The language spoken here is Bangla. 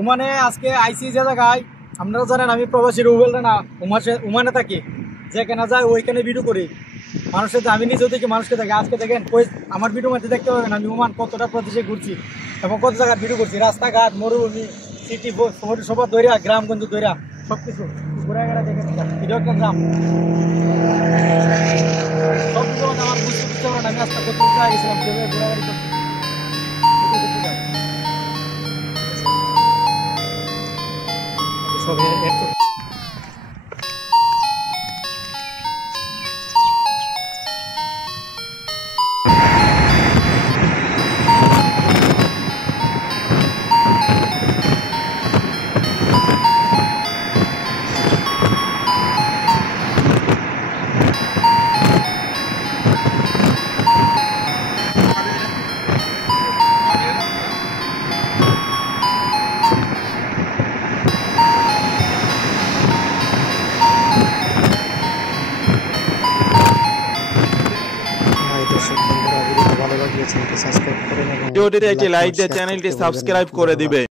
ওমানে আজকে আইসি যে জায়গায় আপনারা জানেন আমি প্রবাসী রুবেল না ওমানে থাকি, যেখানে যায় ওইখানে ভিডিও করি মানুষের, আমি নিজেও দেখি মানুষকে দেখে। আজকে দেখেন আমার ভিডিও মধ্যে দেখতে পাবেন আমি ওমান কতটা প্রদেশে ঘুরছি এবং কত জায়গায় ভিডিও করছি, রাস্তাঘাট, মরুভূমি, সিটি, সবার দৈরা, গ্রামগঞ্জ দৈরা সবকিছু ঘুরে ঘেরা দেখে এটা একটা গ্রাম। সবকিছু আমার বুঝতে পারেন আমি আজকে কত জায়গায় গেছিলাম, ঘোরাঘুরি করছি। সব ভিডিওটিতে একটি লাইক দিয়ে চ্যানেলটি সাবস্ক্রাইব করে দিবে।